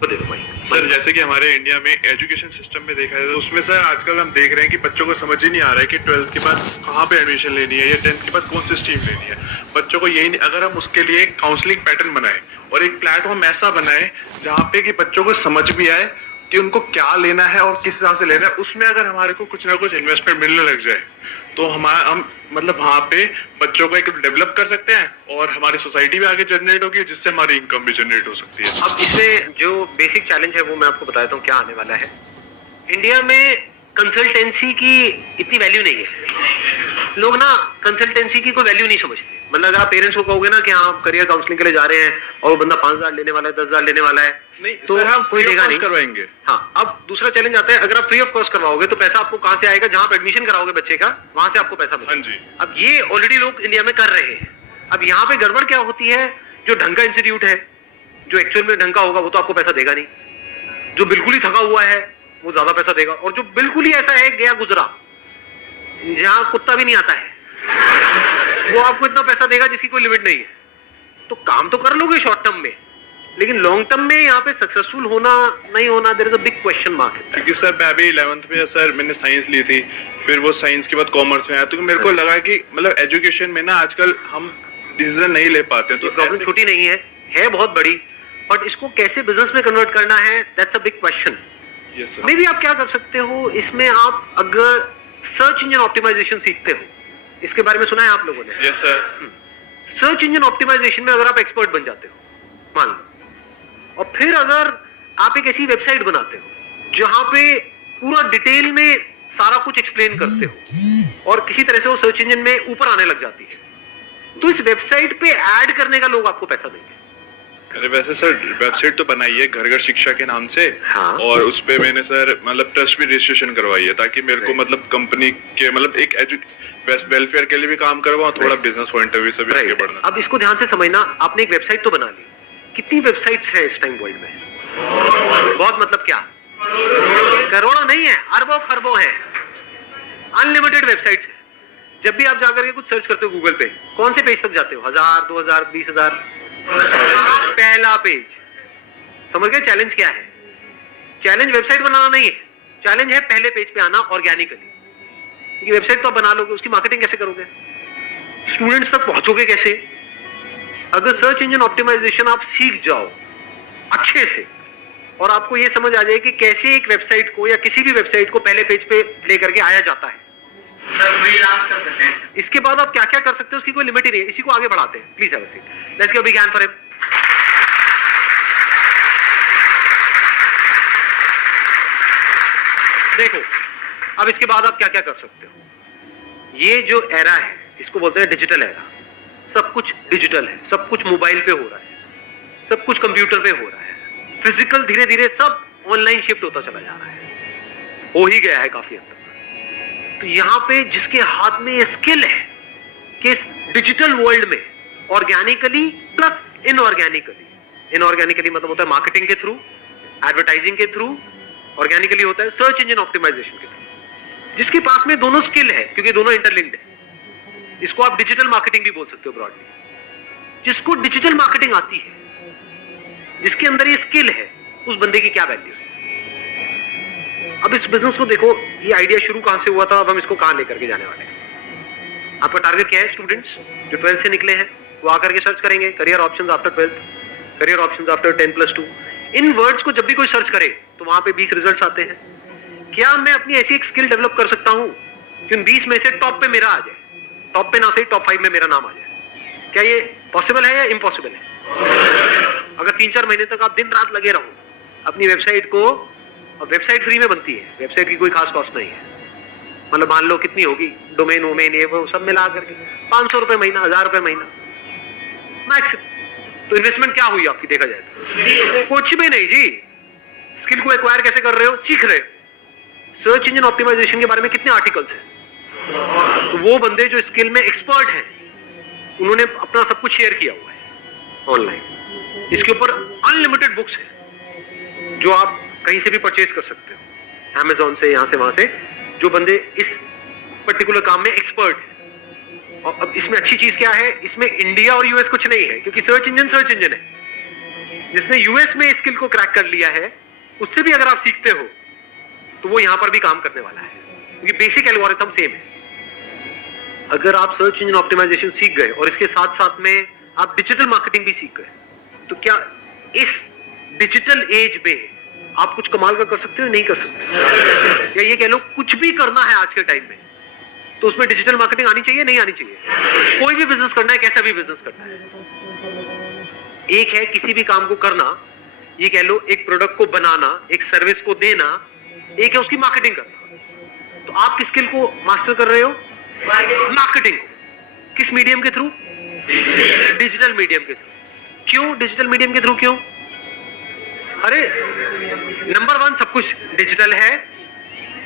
Sir जैसे कि हमारे इंडिया में एजुकेशन सिस्टम में देखा जाए तो उसमें सर आजकल हम देख रहे हैं कि बच्चों को समझ ही नहीं आ रहा है कि 12th के बाद कहाँ पे एडमिशन लेनी है या 10th के बाद कौन सी स्ट्रीम लेनी है। बच्चों को यही नहीं, अगर हम उसके लिए एक काउंसलिंग पैटर्न बनाए और एक प्लेटफॉर्म ऐसा बनाए जहाँ पे कि बच्चों को समझ भी आए कि उनको क्या लेना है और किस हिसाब से लेना है, उसमें अगर हमारे को कुछ ना कुछ इन्वेस्टमेंट मिलने लग जाए तो हम मतलब वहाँ पे बच्चों को एक डेवलप कर सकते हैं और हमारी सोसाइटी भी आगे जनरेट होगी जिससे हमारी इनकम भी जनरेट हो सकती है। अब इसमें जो बेसिक चैलेंज है वो मैं आपको बता देता हूँ क्या आने वाला है। इंडिया में कंसल्टेंसी की इतनी वैल्यू नहीं है। लोग ना कंसल्टेंसी की कोई वैल्यू नहीं समझते। मतलब अगर आप पेरेंट्स को कहोगे ना कि हाँ करियर काउंसलिंग के लिए जा रहे हैं और वो बंदा 5,000 लेने वाला है, 10,000 लेने वाला है, नहीं तो हम कोई देगा नहीं करवाएंगे। हाँ, अब दूसरा चैलेंज आता है, अगर आप फ्री ऑफ कॉस्ट करवाओगे तो पैसा आपको कहाँ से आएगा? जहां आप एडमिशन कराओगे बच्चे का वहां से आपको पैसा मिलेगा। हाँ जी। अब ये ऑलरेडी लोग इंडिया में कर रहे हैं। अब यहाँ पे गड़बड़ क्या होती है, जो ढंग का इंस्टीट्यूट है, जो एक्चुअल में ढंग का होगा वो तो आपको पैसा देगा नहीं। जो बिल्कुल ही थका हुआ है वो ज्यादा पैसा देगा, और जो बिल्कुल ही ऐसा है गया गुजरा, जहां कुत्ता भी नहीं आता है, वो आपको इतना पैसा देगा जिसकी कोई लिमिट नहीं है। तो काम तो कर लोगे शॉर्ट टर्म में, लेकिन लॉन्ग टर्म में यहाँ पे सक्सेसफुल होना नहीं होना, there is a big question mark है। क्योंकि सर मैं अभी 11th में सर मैंने साइंस ली थी, फिर वो साइंस के बाद कॉमर्स में आया, तो मेरे को लगा कि मतलब एजुकेशन में ना आजकल हम डिसीजन नहीं ले पाते। तो प्रॉब्लम छोटी नहीं है बहुत बड़ी, बट इसको कैसे बिजनेस में कन्वर्ट करना है, दैट्स अ बिग क्वेश्चन। मे भी आप क्या कर सकते हो इसमें, आप अगर सर्च इंजन ऑप्टिमाइजेशन सीखते हो, इसके बारे में सुना है आप लोगों ने? Yes sir. Search engine optimisation में अगर आप एक्सपर्ट बन जाते हो मान लो, और फिर अगर आप एक ऐसी वेबसाइट बनाते हो जहां पे पूरा डिटेल में सारा कुछ एक्सप्लेन करते हो और किसी तरह से वो सर्च इंजन में ऊपर आने लग जाती है, तो इस वेबसाइट पे ऐड करने का लोग आपको पैसा देंगे। अरे वैसे सर वेबसाइट तो बनाई है घर घर शिक्षा के नाम से। हाँ। और उस पे मैंने सर मतलब ट्रस्ट भी रजिस्ट्रेशन करवाई है ताकि मेरे को मतलब कंपनी के मतलब एक वेलफेयर के लिए भी काम करवाऊं, थोड़ा बिजनेस पॉइंट ऑफ व्यू से भी आगे बढ़ना। अब इसको ध्यान से समझना, आपने एक वेबसाइट तो बना ली, कितनी वेबसाइट्स है इस टाइम वर्ल्ड में? बहुत मतलब क्या, करोड़ों नहीं है, अरबों खरबों है, अनलिमिटेड वेबसाइट्स है। जब भी आप जाकर के कुछ सर्च करते हो गूगल पे, कौन से पेज तक जाते हो? 1000, 2000, 20,000? पहला पेज। समझ गए चैलेंज क्या है? चैलेंज वेबसाइट बनाना नहीं है, चैलेंज है पहले पेज पे आना ऑर्गेनिकली। क्योंकि वेबसाइट तो आप बना लोगे, उसकी मार्केटिंग कैसे करोगे? स्टूडेंट्स तक पहुंचोगे कैसे? अगर सर्च इंजन ऑप्टिमाइजेशन आप सीख जाओ अच्छे से और आपको ये समझ आ जाए कि कैसे एक वेबसाइट को या किसी भी वेबसाइट को पहले पेज पे लेकर के आया जाता है, कर सकते हैं। इसके बाद आप क्या क्या कर सकते हो उसकी कोई लिमिट ही नहीं है। इसी को आगे बढ़ाते हैं। Please have a seat. Let's give a big hand for him. देखो अब इसके बाद आप क्या क्या कर सकते हो। ये जो एरा है इसको बोलते हैं डिजिटल एरा। सब कुछ डिजिटल है, सब कुछ मोबाइल पे हो रहा है, सब कुछ कंप्यूटर पे हो रहा है, फिजिकल धीरे धीरे सब ऑनलाइन शिफ्ट होता चला जा रहा है, हो ही गया है काफी हद तक। तो यहां पे जिसके हाथ में ये स्किल है कि इस डिजिटल वर्ल्ड में ऑर्गेनिकली प्लस इनऑर्गेनिकली मतलब होता है मार्केटिंग के थ्रू, एडवर्टाइजिंग के थ्रू, ऑर्गेनिकली होता है सर्च इंजन ऑप्टिमाइजेशन के थ्रू। जिसके पास में दोनों स्किल है, क्योंकि दोनों इंटरलिंक्ड है, इसको आप डिजिटल मार्केटिंग भी बोल सकते हो ब्रॉडली। जिसको डिजिटल मार्केटिंग आती है, जिसके अंदर ये स्किल है, उस बंदे की क्या वैल्यू है। अब इस बिजनेस को देखो, ये आइडिया शुरू कहां से हुआ था, अब हम इसको कहां लेकर के जाने वाले हैं। आपका टारगेट क्या है? स्टूडेंट्स जो 12th से निकले हैं वो आकर के सर्च करेंगे career options after 12th, career options after 10+2। इन वर्ड्स को जब भी कोई सर्च करे तो वहां पे 20 रिजल्ट्स आते हैं। क्या मैं अपनी ऐसी एक स्किल डेवलप कर सकता हूं कि उन 20 में से टॉप पे मेरा आ जाए, टॉप पे ना सही टॉप 5 में मेरा नाम आ जाए? क्या ये पॉसिबल है या इम्पॉसिबल है? अगर 3-4 महीने तक आप दिन रात लगे रहो अपनी वेबसाइट को, और वेबसाइट फ्री में बनती है, वेबसाइट की कोई खास कॉस्ट नहीं है, मतलब मान लो कितनी होगी, डोमेन वोमेन ये वो सब मिला करके 500 रुपए महीना, 1000 रुपए महीना मैक्स। तो इन्वेस्टमेंट क्या हुई आपकी देखा जाए तो? कुछ भी नहीं जी। स्किल को एक्वायर कैसे कर रहे हो? सीख रहे हो। सर्च इंजन ऑप्टिमाइजेशन के बारे में कितने आर्टिकल्स हैं, तो वो बंदे जो स्किल में एक्सपर्ट हैं उन्होंने अपना सब कुछ शेयर किया हुआ है ऑनलाइन। इसके ऊपर अनलिमिटेड बुक्स है जो आप कहीं से भी परचेज कर सकते हो, अमेज़न से, यहां से वहां से, जो बंदे इस पर्टिकुलर काम में एक्सपर्ट है। और अब इसमें अच्छी चीज क्या है, इसमें इंडिया और यूएस कुछ नहीं है, क्योंकि सर्च इंजन है। जिसने यूएस में स्किल को क्रैक कर लिया है, उससे भी अगर आप सीखते हो तो वो यहां पर भी काम करने वाला है, क्योंकि बेसिक एल्गोरिथम सेम है। अगर आप सर्च इंजन ऑप्टिमाइजेशन सीख गए और इसके साथ साथ में आप डिजिटल मार्केटिंग भी सीख गए, तो क्या इस डिजिटल एज में आप कुछ कमाल का कर सकते हो? नहीं कर सकते। या ये कह लो कुछ भी करना है आज के टाइम में तो उसमें डिजिटल मार्केटिंग आनी चाहिए, नहीं आनी चाहिए? कोई भी बिजनेस करना है, कैसा भी बिजनेस करना है। एक है किसी भी काम को करना, ये कह लो एक प्रोडक्ट को बनाना, एक सर्विस को देना, एक है उसकी मार्केटिंग करना। तो आप किस स्किल को मास्टर कर रहे हो? मार्केटिंग को। किस मीडियम के थ्रू? डिजिटल मीडियम के थ्रू। क्यों डिजिटल मीडियम के थ्रू? क्यों? अरे नंबर 1 सब कुछ डिजिटल है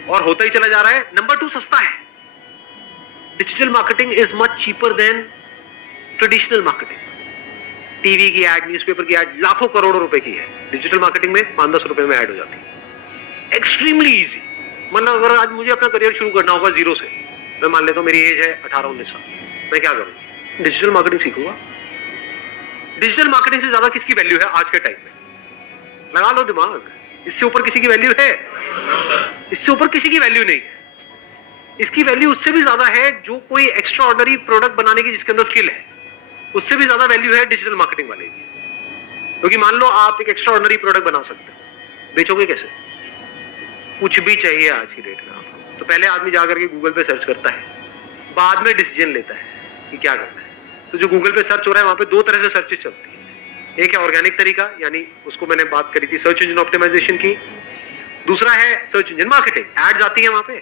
और होता ही चला जा रहा है। नंबर 2 सस्ता है। Digital marketing is much cheaper than traditional marketing. TV की एड, न्यूज़पेपर की एड लाखों करोड़ों रुपए की है, डिजिटल मार्केटिंग में 5-10 रुपए में ऐड हो जाती है। Extremely easy. मतलब अगर आज मुझे अपना करियर शुरू करना होगा जीरो से, मैं मान लेता हूं मेरी एज है 18-19 साल, मैं क्या करूं? डिजिटल मार्केटिंग सीखूंगा। डिजिटल मार्केटिंग से ज्यादा किसकी वैल्यू है आज के टाइम में? लगा लो दिमाग। इससे ऊपर किसी की वैल्यू है? इससे ऊपर किसी की वैल्यू नहीं है। इसकी वैल्यू उससे भी ज्यादा है जो कोई एक्स्ट्रा ऑर्डिनरी प्रोडक्ट बनाने की जिसके अंदर स्किल है, उससे भी ज्यादा वैल्यू है डिजिटल मार्केटिंग वाले की। क्योंकि मान लो आप एक एक्स्ट्रा ऑर्डिनरी प्रोडक्ट बना सकते हो, बेचोगे कैसे? कुछ भी चाहिए आज की डेट में आपको, तो पहले आदमी जाकर के गूगल पे सर्च करता है, बाद में डिसीजन लेता है कि क्या करना है। तो जो गूगल पे सर्च हो रहा है वहां पे 2 तरह से सर्चेस चलती है। एक है ऑर्गेनिक तरीका, यानी उसको मैंने बात करी थी सर्च इंजन ऑप्टिमाइजेशन की। दूसरा है सर्च इंजन मार्केटिंग। एड जाती है वहां पे,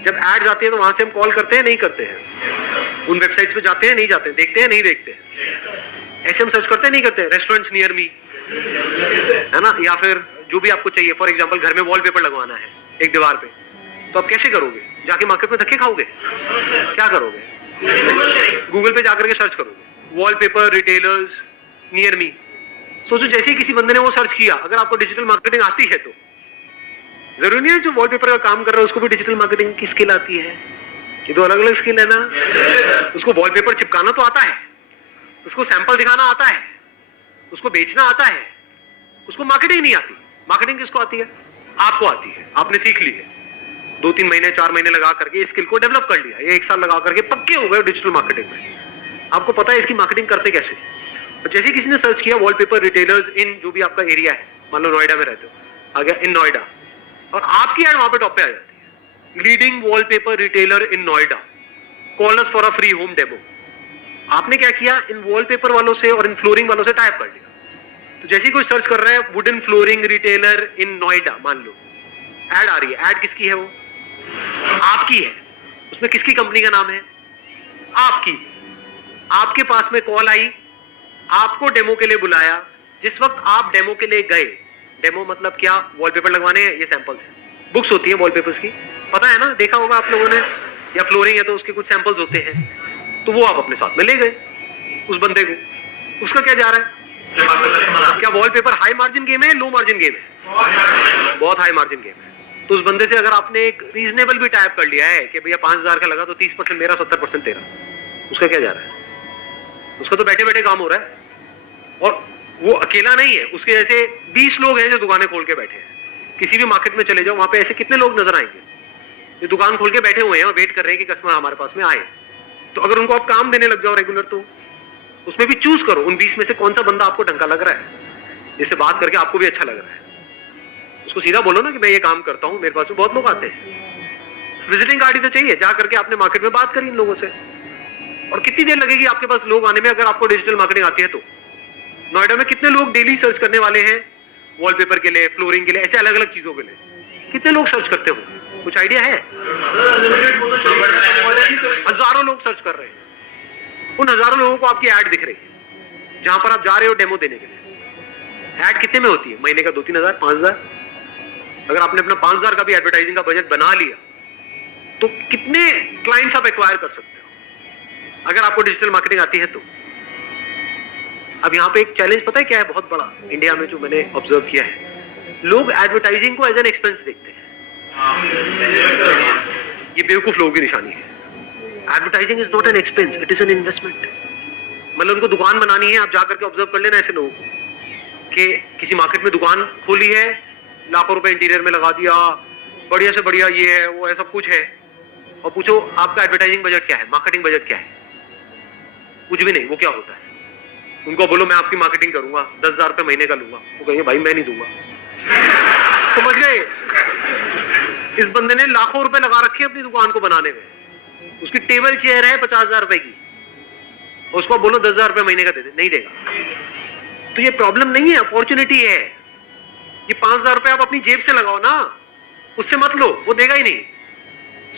जब एड जाती है तो वहां से हम कॉल करते हैं, नहीं करते हैं? उन वेबसाइट्स पे जाते हैं, नहीं जाते हैं? देखते हैं, नहीं देखते हैं? ऐसे हम सर्च करते हैं, नहीं करते हैं? रेस्टोरेंट्स नियर मी, है ना? या फिर जो भी आपको चाहिए, फॉर एग्जांपल घर में वॉलपेपर लगवाना है एक दीवार पे, तो आप कैसे करोगे? जाके मार्केट में धक्के खाओगे? क्या करोगे? गूगल पे जाकर के सर्च करोगे वॉलपेपर रिटेलर्स नियर मी। सोचो जैसे ही किसी बंदे ने वो सर्च किया, अगर आपको डिजिटल मार्केटिंग आती है तो जरूरी नहीं है जो वॉलपेपर का काम कर रहा है उसको भी डिजिटल मार्केटिंग की स्किल आती है। ये 2 अलग अलग स्किल है ना। उसको वॉलपेपर चिपकाना तो आता है, उसको सैंपल दिखाना आता है, उसको बेचना आता है, उसको मार्केटिंग नहीं आती। मार्केटिंग किसको आती है? आपको आती है, आपने सीख ली है। 2-3 महीने 4 महीने लगा करके स्किल को डेवलप कर लिया, ये 1 साल लगा करके पक्के हो गए डिजिटल मार्केटिंग में। आपको पता है इसकी मार्केटिंग करते कैसे। और जैसे किसी ने सर्च किया वॉलपेपर रिटेलर्स इन जो भी आपका एरिया है, मान लो नोएडा में रहते हो, आ गया इन नोएडा, और आपकी एड वहां पे टॉप पे आ जाती है, leading wallpaper retailer in Noida, call us for a free home demo. आपने क्या किया? इन वॉलपेपर वालों से और इन फ्लोरिंग वालों से टाइप कर लिया। तो जैसे ही कोई सर्च कर रहा है wooden flooring retailer in Noida, मान लो एड आ रही है। एड किसकी है? वो आपकी है। उसमें किसकी कंपनी का नाम है? आपकी। आपके पास में कॉल आई, आपको डेमो के लिए बुलाया। जिस वक्त आप डेमो के लिए गए, डेमो मतलब क्या? वॉलपेपर लगवाने हैं, ये सैंपल्स हैं, बुक्स होती है वॉलपेपर्स की, पता है ना, देखा होगा आप लोगों ने। या फ्लोरिंग है तो उसके कुछ सैंपल्स होते हैं, तो वो आप अपने साथ में ले गए उस बंदे को। उसका क्या जा रहा है? क्या वॉलपेपर हाई मार्जिन गेम है, लो मार्जिन गेम है? बहुत हाई मार्जिन गेम है। तो उस बंदे से अगर आपने एक रीजनेबल भी टाइप कर लिया है कि भैया 5000 का लगा तो 30% मेरा, 70% तेरा, उसका क्या जा रहा है? उसका तो बैठे बैठे काम हो रहा है। और वो अकेला नहीं है, उसके जैसे 20 लोग हैं जो दुकानें खोल के बैठे हैं। किसी भी मार्केट में चले जाओ, वहां पे ऐसे कितने लोग नजर आएंगे जो दुकान खोल के बैठे हुए हैं और वेट कर रहे हैं कि कस्टमर हमारे पास में आए। तो अगर उनको आप काम देने लग जाओ रेगुलर, तो उसमें भी चूज करो उन 20 में से कौन सा बंदा आपको ढंका लग रहा है, जिससे बात करके आपको भी अच्छा लग रहा है। उसको सीधा बोलो ना कि मैं ये काम करता हूं, मेरे पास में बहुत लोग आते हैं। विजिटिंग कार्ड ही तो चाहिए। जा करके आपने मार्केट में बात करी इन लोगों से, और कितनी देर लगेगी आपके पास लोग आने में अगर आपको डिजिटल मार्केटिंग आती है तो। नोएडा में कितने लोग डेली सर्च करने वाले हैं वॉलपेपर के लिए, फ्लोरिंग के लिए, ऐसे अलग अलग चीजों के लिए? कितने लोग सर्च करते हो? कुछ आइडिया है? हजारों लोग सर्च कर रहे हैं। उन हजारों लोगों को आपकी ऐड दिख रही है जहां पर आप जा रहे हो डेमो देने के लिए। ऐड कितने में होती है? महीने का 2-3 हजार, 5 हजार। अगर आपने अपना 5 हजार का भी एडवर्टाइजिंग का बजट बना लिया तो कितने क्लाइंट्स आप एक्वायर कर सकते हो अगर आपको डिजिटल मार्केटिंग आती है तो। अब यहाँ पे एक चैलेंज पता है क्या है बहुत बड़ा इंडिया में, जो मैंने ऑब्जर्व किया है, लोग एडवर्टाइजिंग को एज एन एक्सपेंस देखते हैं। ये बेवकूफ लोगों की निशानी है। Advertising is not an expense, it is an investment. मतलब उनको दुकान बनानी है, आप जाकर के ऑब्जर्व कर लेना ऐसे लोगों को। कि किसी मार्केट में दुकान खोली है, लाखों रुपए इंटीरियर में लगा दिया, बढ़िया से बढ़िया ये है वो है सब कुछ है, और पूछो आपका एडवर्टाइजिंग बजट क्या है, मार्केटिंग बजट क्या है? कुछ भी नहीं। वो क्या होता है? उनको बोलो मैं आपकी मार्केटिंग करूंगा, 10,000 रुपए महीने का लूंगा, वो कहेंगे भाई मैं नहीं दूंगा। समझ गए? इस बंदे ने लाखों रुपए लगा रखे अपनी दुकान को बनाने में, उसकी टेबल चेयर है 50,000 रुपए की, उसको बोलो 10,000 रुपए महीने का दे दे, नहीं देगा। तो ये प्रॉब्लम नहीं है, अपॉर्चुनिटी है। ये 5,000 रुपए आप अपनी जेब से लगाओ ना, उससे मत लो, वो देगा ही नहीं।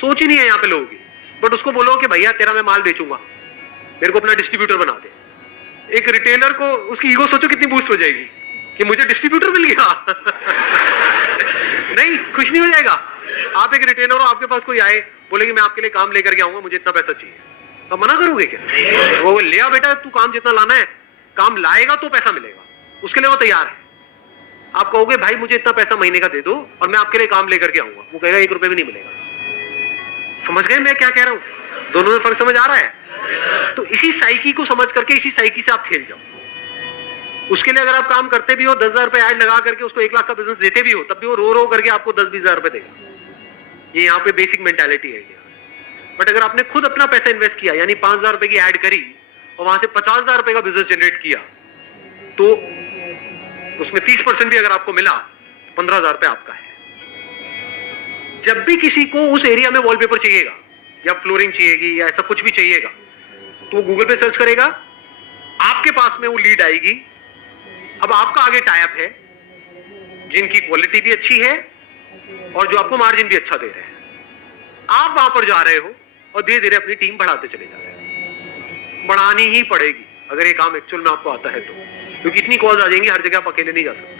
सोच ही नहीं है यहाँ पे लोगों की। बट उसको बोलो कि भैया तेरा मैं माल बेचूंगा, मेरे को अपना डिस्ट्रीब्यूटर बना दे। एक रिटेलर को उसकी ईगो सोचो कितनी बूस्ट हो जाएगी कि मुझे डिस्ट्रीब्यूटर मिल गया। नहीं, खुश नहीं हो जाएगा? आप एक रिटेलर हो, आपके पास कोई आए बोले कि मैं आपके लिए काम लेकर के आऊंगा, मुझे इतना पैसा चाहिए, तो मना करोगे क्या? वो लिया बेटा तू काम जितना लाना है, काम लाएगा तो पैसा मिलेगा, उसके लिए वो तैयार है। आप कहोगे भाई मुझे इतना पैसा महीने का दे दो और मैं आपके लिए काम लेकर के आऊंगा, वो कहेगा 1 रुपए भी नहीं मिलेगा। समझ गए मैं क्या कह रहा हूं? दोनों में फर्क समझ आ रहा है? तो इसी साइकी को समझ करके इसी साइकी से आप खेल जाओ। उसके लिए अगर आप काम करते भी हो, 10,000 रुपए ऐड लगा करके उसको 1 लाख का बिजनेस देते भी हो, तब भी वो रो रो करके आपको 10-20 हजार रुपए देगा। ये यहाँ पे बेसिक मेंटालिटी है। बट अगर आपने खुद अपना पैसा इन्वेस्ट किया, यानी 5,000 रुपए की ऐड करी और वहां से 50,000 रुपए का बिजनेस जनरेट किया, तो उसमें 30% भी अगर आपको मिला, 15,000 रुपए आपका है। जब भी किसी को उस एरिया में वॉलपेपर चाहिएगा या फ्लोरिंग चाहिएगी या ऐसा कुछ भी चाहिएगा, तो वो गूगल पे सर्च करेगा, आपके पास में वो लीड आएगी। अब आपका आगे टाइप है जिनकी क्वालिटी भी अच्छी है और जो आपको मार्जिन भी अच्छा दे रहे हैं। आप वहां पर जा रहे हो और धीरे धीरे अपनी टीम बढ़ाते चले जा रहे हो। बढ़ानी ही पड़ेगी अगर ये काम एक्चुअल में आपको आता है तो, क्योंकि इतनी कॉल्स आ जाएंगी, हर जगह आप अकेले नहीं जा सकते।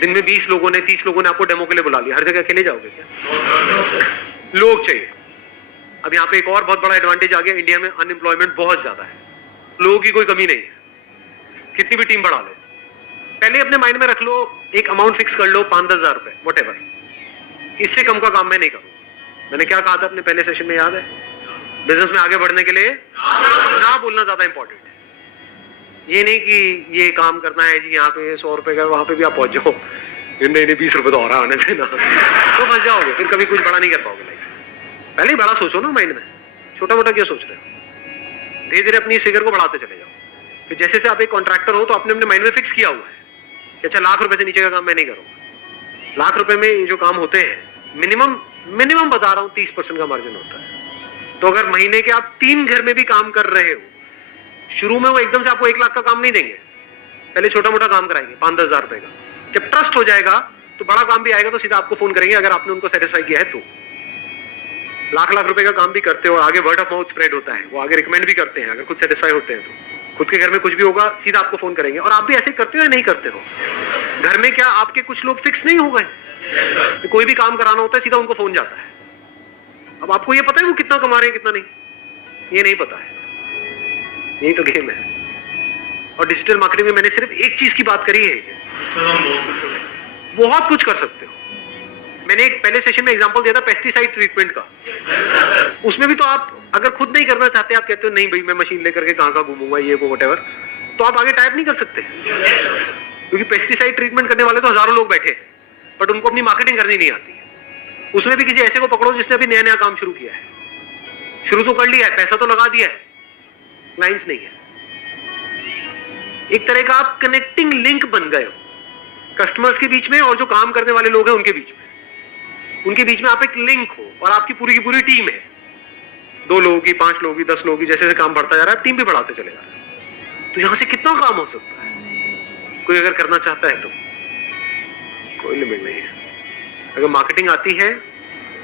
दिन में 20 लोगों ने 30 लोगों ने आपको डेमो के लिए बुला लिया, हर जगह अकेले जाओगे क्या? लोग चाहिए। अब यहाँ पे एक और बहुत बड़ा एडवांटेज आ गया, इंडिया में अनएम्प्लॉयमेंट बहुत ज्यादा है, लोगों की कोई कमी नहीं है, कितनी भी टीम बढ़ा लो। पहले अपने माइंड में रख लो, एक अमाउंट फिक्स कर लो, 5-10 हजार रुपए वॉटेवर, इससे कम का काम मैं नहीं करूंगा। मैंने क्या कहा था अपने पहले सेशन में, याद है? बिजनेस में आगे बढ़ने के लिए ना बोलना ज्यादा इंपॉर्टेंट है। ये नहीं कि ये काम करना है जी, यहाँ पे 100 रुपए का, वहां पे भी आप पहुंच जाओ, नहीं 20 रुपए तो और आने देना, तो फंस जाओगे, फिर कभी कुछ बड़ा नहीं कर पाओगे लाइफ। पहले ही बड़ा सोचो ना माइंड में, छोटा मोटा क्यों सोच रहे हो? धीरे धीरे अपनी फिगर को बढ़ाते चले जाओ। फिर जैसे से आप एक कॉन्ट्रैक्टर हो तो आपने अपने माइंड में फिक्स किया हुआ है कि अच्छा 1 लाख रुपए से नीचे का काम मैं नहीं करूंगा। 1 लाख रुपए में ये जो काम होते हैं, मिनिमम बता रहा हूँ 30% का मार्जिन होता है। तो अगर महीने के आप 3 घर में भी काम कर रहे हो, शुरू में वो एकदम से आपको 1 लाख का काम नहीं देंगे, पहले छोटा मोटा काम कराएंगे 5-10 हजार रुपए का। जब ट्रस्ट हो जाएगा तो बड़ा काम भी आएगा तो सीधा आपको फोन करेंगे, अगर आपने उनको सेटिस्फाई किया है तो। लाख रुपए का काम भी करते हो और आगे वर्ड ऑफ माउथ स्प्रेड होता है, वो आगे रिकमेंड भी करते हैं, अगर खुद सेटिस्फाई होते हैं तो। खुद के घर में कुछ भी होगा सीधा आपको फोन करेंगे। और आप भी ऐसे करते हो या नहीं करते हो? घर में क्या आपके कुछ लोग फिक्स नहीं हो गए? तो कोई भी काम कराना होता है सीधा उनको फोन जाता है। अब आपको ये पता है वो कितना कमा रहे हैं कितना नहीं? ये नहीं पता है। यही तो गेम है। और डिजिटल मार्केटिंग में मैंने सिर्फ एक चीज की बात करी है, बहुत कुछ कर सकते हो। मैंने एक पहले सेशन में एग्जांपल दिया था पेस्टिसाइड ट्रीटमेंट का, उसमें भी तो आप अगर खुद नहीं करना चाहते, आप कहते हो नहीं भाई मैं मशीन लेकर के कहां घूमूंगा ये वो व्हाटएवर, तो आप आगे टाइप नहीं कर सकते, क्योंकि पेस्टिसाइड ट्रीटमेंट करने वाले तो हजारों लोग बैठे हैं, बट उनको अपनी मार्केटिंग करनी नहीं आती है। उसमें भी किसी ऐसे को पकड़ो जिसने अभी नया काम शुरू किया है, शुरू तो कर लिया है, पैसा तो लगा दिया है, क्लाइंट्स नहीं है। एक तरह का आप कनेक्टिंग लिंक बन गए हो कस्टमर्स के बीच में और जो काम करने वाले लोग हैं उनके बीच में। उनके बीच में आप एक लिंक हो और आपकी पूरी की पूरी टीम है, 2 लोगों की, 5 लोगों की, 10 लोगों की, जैसे जैसे काम बढ़ता जा रहा है टीम भी बढ़ाते चले जा रहे हैं। तो यहां से कितना काम हो सकता है, कोई अगर करना चाहता है तो कोई लिमिट नहीं है। अगर मार्केटिंग आती है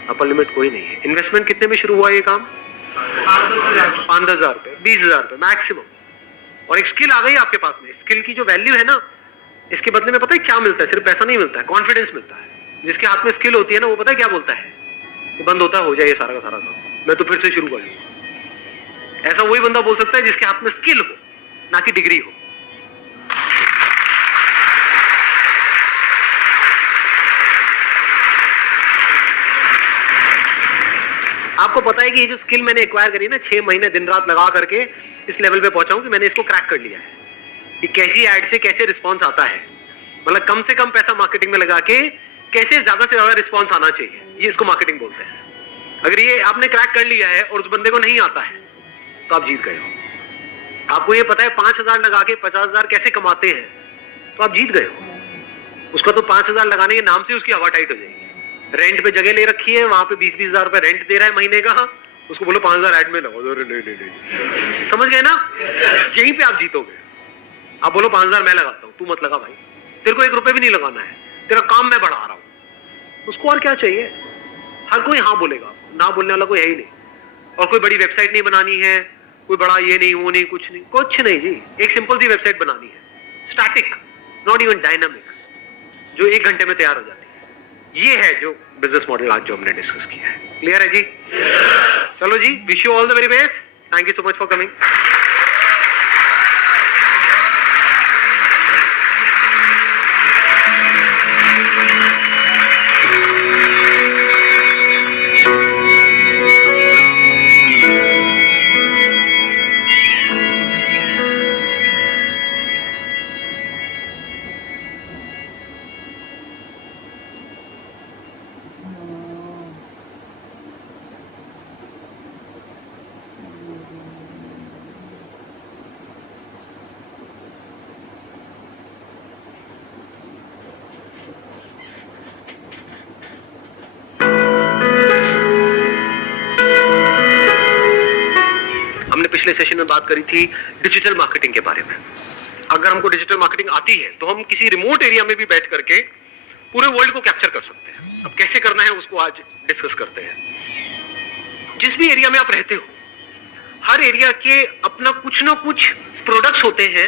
अपर लिमिट कोई नहीं है। इन्वेस्टमेंट कितने में शुरू हुआ ये काम? 5-10 हजार रुपए, 20 हजार रुपए मैक्सिमम। और एक स्किल आ गई आपके पास में, स्किल की जो वैल्यू है ना, इसके बदले में पता है क्या मिलता है? सिर्फ पैसा नहीं मिलता है, कॉन्फिडेंस मिलता है। जिसके हाथ में स्किल होती है ना, वो पता है क्या बोलता है? बंद होता है, हो जाए ये सारा का सारा काम, मैं तो फिर से शुरू कर लूंगा। ऐसा वही बंदा बोल सकता है जिसके हाथ में स्किल हो, ना कि डिग्री हो। आपको पता है कि ये जो स्किल मैंने एक्वायर करी ना, 6 महीने दिन रात लगा करके इस लेवल पे पहुंचा हूं कि मैंने इसको क्रैक कर लिया है। कि कैसी एड से कैसे रिस्पॉन्स आता है, मतलब कम से कम पैसा मार्केटिंग में लगा के कैसे ज्यादा से ज्यादा रिस्पॉन्स आना चाहिए, ये इसको मार्केटिंग बोलते हैं। अगर ये आपने क्रैक कर लिया है और उस बंदे को नहीं आता है तो आप जीत गए हो। आपको ये पता है 5,000 लगा के 50,000 कैसे कमाते हैं तो आप जीत गए हो। उसका तो 5,000 लगाने के नाम से उसकी हवा टाइट हो जाएगी। रेंट पे जगह ले रखी है, वहां पे 20-20 हजार रुपए रेंट दे रहा है महीने का, उसको बोलो 5,000 ऐड में लगाओ, नहीं, समझ गए ना? यहीं पे आप जीतोगे। आप बोलो 5,000 मैं लगाता हूं, तू मत लगा भाई, तेरे को 1 रुपए भी नहीं लगाना है, तेरा काम मैं बढ़ा रहा हूं, उसको और क्या चाहिए? हर कोई हाँ बोलेगा, ना बोलने वाला कोई है ही नहीं। और कोई बड़ी वेबसाइट नहीं बनानी है, कोई बड़ा ये नहीं वो नहीं, कुछ नहीं जी। एक सिंपल सी वेबसाइट बनानी है, स्टैटिक, नॉट इवन डायनामिक, जो 1 घंटे में तैयार हो जाती है। ये है जो बिजनेस मॉडल आज जो हमने डिस्कस किया है। क्लियर है जी? चलो जी, wish you all the very best, thank you so much for coming. पिछले सेशन में बात करी थी डिजिटल मार्केटिंग के बारे में। अगर हमको डिजिटल मार्केटिंग आती है तो हम किसी रिमोट एरिया में भी बैठ करके पूरे वर्ल्ड को कैप्चर कर सकते हैं। अब कैसे करना है उसको आज डिस्कस करते हैं। जिस भी एरिया में आप रहते हो, हर एरिया के अपना कुछ ना कुछ प्रोडक्ट्स होते हैं